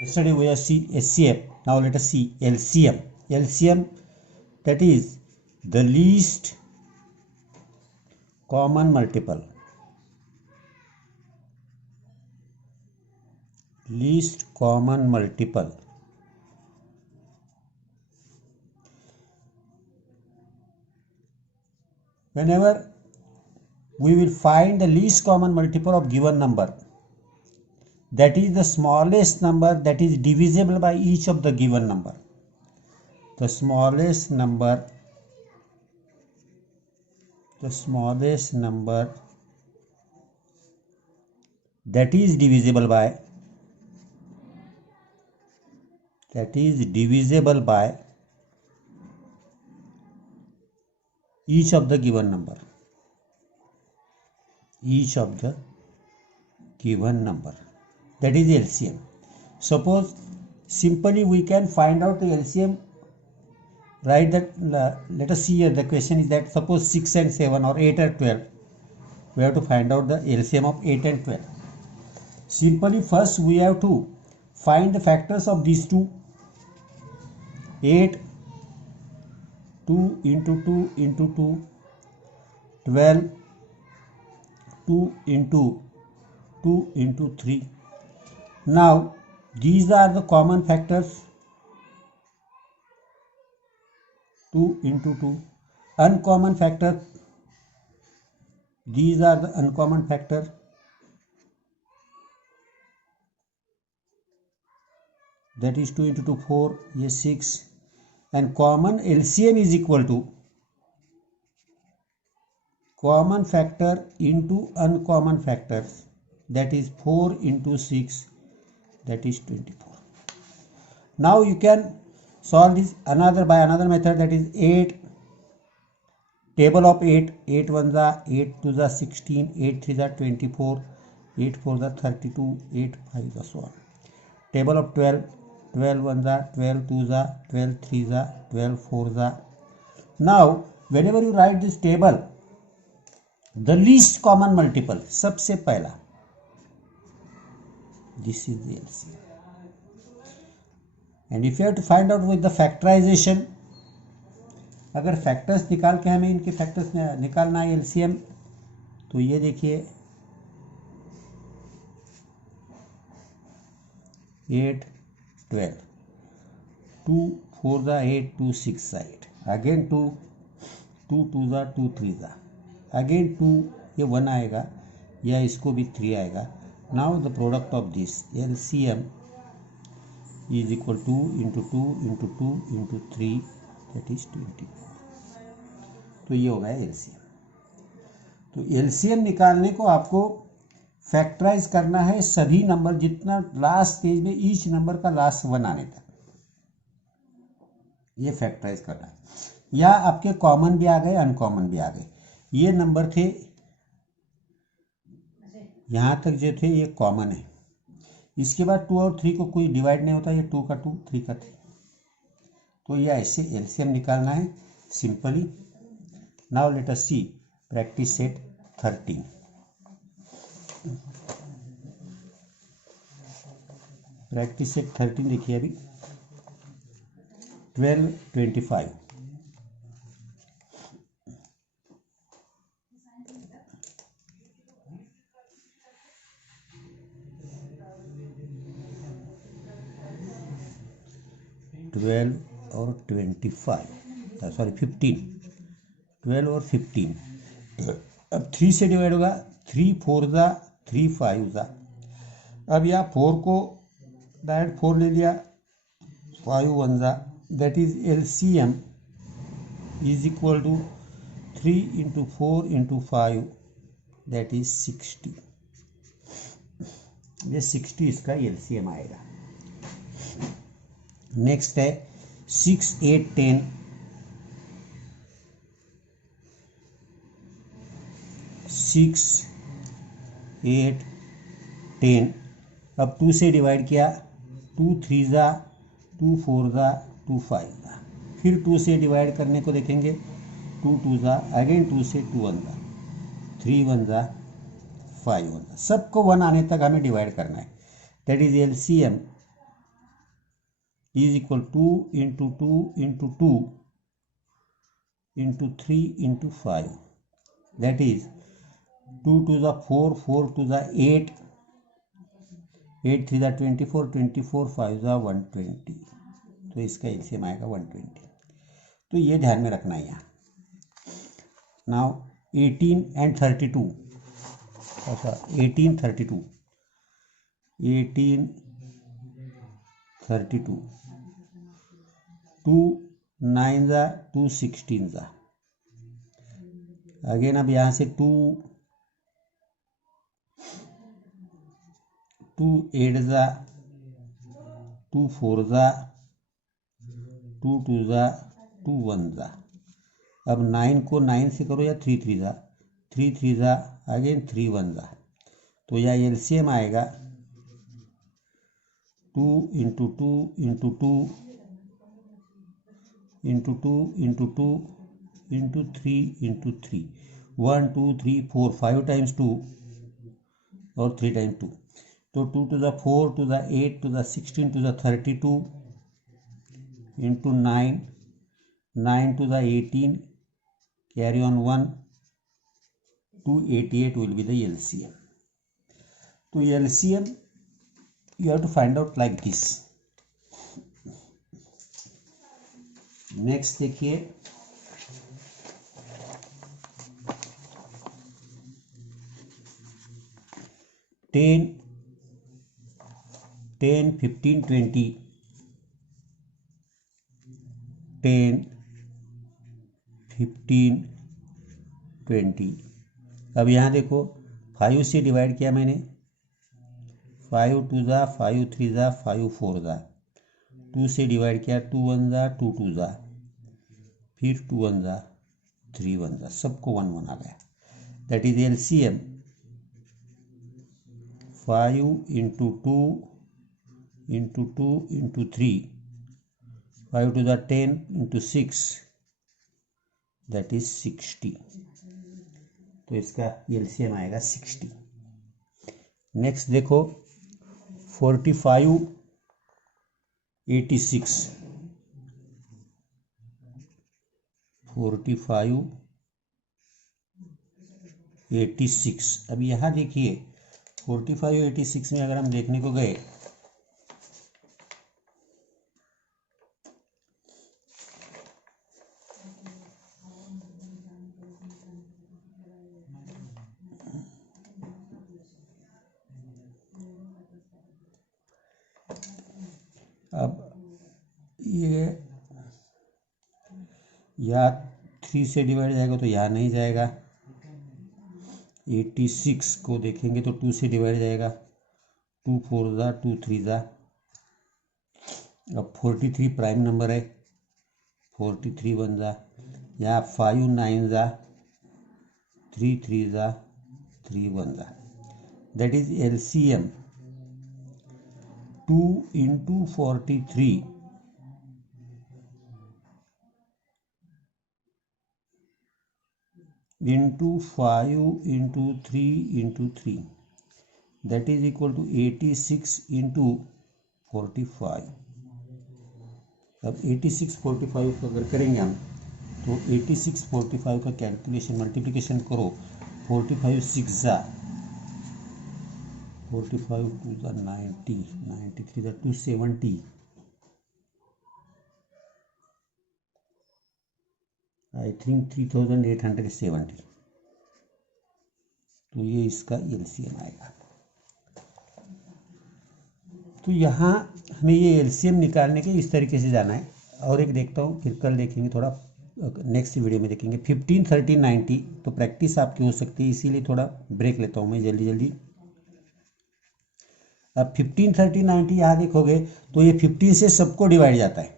Yesterday we have seen SCF. Now let us see LCM. LCM, that is the least common multiple. Least common multiple. Whenever we will find the least common multiple of given number, that is the smallest number that is divisible by each of the given number. The smallest number that is divisible by each of the given number. That is LCM. Suppose simply we can find out the LCM. Write that. Let us see here. The question is that suppose 6 and 7 or 8 and 12. We have to find out the LCM of 8 and 12. Simply first we have to find the factors of these two. 8, 2 into 2 into 2, 12, 2 into 2 into 3. Now these are the common factors. 2 into 2. Uncommon factor. These are the uncommon factor. That is 2 into 2, 4. Yes, 6. And common LCM is equal to common factor into uncommon factors. That is 4 into 6. That is 24. Now you can solve this by another method, that is 8. Table of 8. 8 1 za, 8 2 za 16, 8 3 za 24, 8 4 za 32, 8 5 za so on. Table of 12. 12 1 za, 12 2 za, 12 3 za, 12 4 za. Now whenever you write this table, the least common multiple, सबसे पहला, this is the LCM. And if you have to find out with the factorization, अगर factors निकाल के हमें इनके factors निकालना है LCM, तो ये देखिए 8 12, 2 4 जा 8, 2 6 जा 8, अगेन 2 2 जा 2 3 जा, अगेन 2, ये 1 आएगा या इसको भी 3 आएगा. Now the product of this LCM is equal to 2 into 2 into 2 into 3, that is 24. तो ये होगा LCM. तो LCM निकालने को आपको फैक्टराइज करना है सभी नंबर, जितना लास्ट स्टेज में ईच नंबर का लास्ट 1 आने तक, ये फैक्टराइज करना है. या आपके कॉमन भी आ गए, अनकॉमन भी आ गए. ये नंबर थे, यहाँ तक जो थे ये कॉमन है. इसके बाद 2 और 3 को कोई डिवाइड नहीं होता, ये 2 का 2, 3 का 3. तो ये ऐसे LCM निकालना है सिंपली. नाउ लेट अस सी प्रैक्टिस सेट 13. प्रैक्टिस सेट 13 देखिए अभी 12 25. और 25, सॉरी 15, 12 और 15. अब 3 से डिवाइड होगा, 3 4 जा 3 5 जा. अब यहाँ 4 को डायरेक्ट 4 ले लिया, 5 1 जा, that is LCM is equal to 3 into 4 into 5, that is 60. ये 60 इसका LCM आएगा. नेक्स्ट है 6 8 10. 6 8 10. अब 2 से डिवाइड किया, 2 3 जा 2 4 जा 2 5 जा. फिर 2 से डिवाइड करने को देखेंगे, 2 2 जा, अगेन 2 से 2 1 जा, 3 1 जा 5 1 जा. सबको 1 आने तक हमें डिवाइड करना है. That is LCM is equal 2 into 2 into 2 into 3 into 5. That is 2 to the 4, 4 to the 8, 8 3 the 24, 24 5 the 120. तो इसका एलसीएम आएगा 120. तो ये ध्यान में रखना है यहाँ. Now 18 and 32. अच्छा 1832 2 9 जा 2 16 जा. अगेन अब यहाँ से 2 8 जा 2 4 जा 2 2 जा 2 1 जा. अब 9 को 9 से करो या 3 3 जा 3 3 जा अगेन 3 1 जा. तो यह एलसीएम आएगा 2 into 2 into 2 into 2 into 2 into 3 into 3. 1 2 3 4 5 times 2 और 3 times 2. तो 2 to the 4 to the 8 to the 16 to the 32 into 9 9 to the 18 carry on 1 288 will be the LCM. तो LCM you have to find out like this. Next देखिए 10 15 20 10 15 20. अब यहाँ देखो 5 से divide किया मैंने 5 2 जा 5 3 जा 5 4 जा. 2 से डिवाइड किया 2 1 जा 2 2 जा फिर 2 1 जा 3 1 जा. सबको 1 1 आ गया. That is LCM 5 into 2 into 2 into 3 5 to the 10 into 6 that is 60. तो इसका एलसीएम आएगा 60. नेक्स्ट देखो 45 86 45 86. अब यहाँ देखिए 45 86 में अगर हम देखने को गए अब ये या 3 से डिवाइड जाएगा तो यहाँ नहीं जाएगा. 86 को देखेंगे तो 2 से डिवाइड जाएगा 2 4 जा 2 3 जा. अब 43 प्राइम नंबर है 43 1 जा. यहाँ 5 9 जा 3 3 जा 3 1 जा. That is LCM 2 into 43 into 5 into 3 into 3 that is equal to 86 into 45. अब 86 45 अगर करेंगे हम तो 86 45 का कैलकुलेशन मल्टीप्लिकेशन करो 45 6 जा 45 2 जा 90 93 जा 270 आई थिंक 3870. तो ये इसका एलसीएम आएगा. तो यहाँ हमें ये एलसीएम निकालने के इस तरीके से जाना है. और एक देखता हूँ फिर कल देखेंगे थोड़ा नेक्स्ट वीडियो में देखेंगे 15 30 90. तो प्रैक्टिस आपकी हो सकती है इसीलिए थोड़ा ब्रेक लेता हूँ मैं जल्दी जल्दी. अब 15 30 90 यहाँ देखोगे तो ये 15 से सबको डिवाइड जाता है.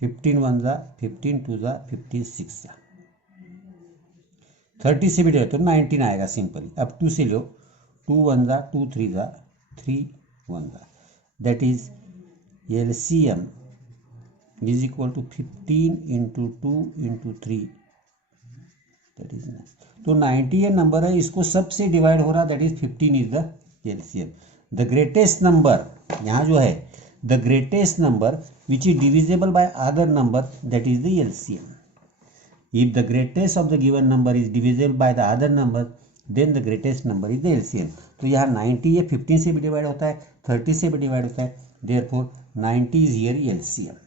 15 1 जा 15 2 जा 15 6 जा. 30 से भी डिवाइड तो 19 आएगा सिंपली. अब 2 से लो 2 1 जा 2 3 जा 3 1 जा. That is LCM is equal to 15 into 2 into 3 that is. तो 90 ये नंबर है इसको सबसे डिवाइड हो रहा that is 15 is the LCM. The greatest number, यहाँ जो है the greatest number which is divisible by other number that is the LCM. If the greatest of the given number is divisible by the other number, then the greatest number is the LCM. तो यहाँ 90 ये 15 से भी divide होता है, 30 से भी divide होता है, therefore 90 is here LCM.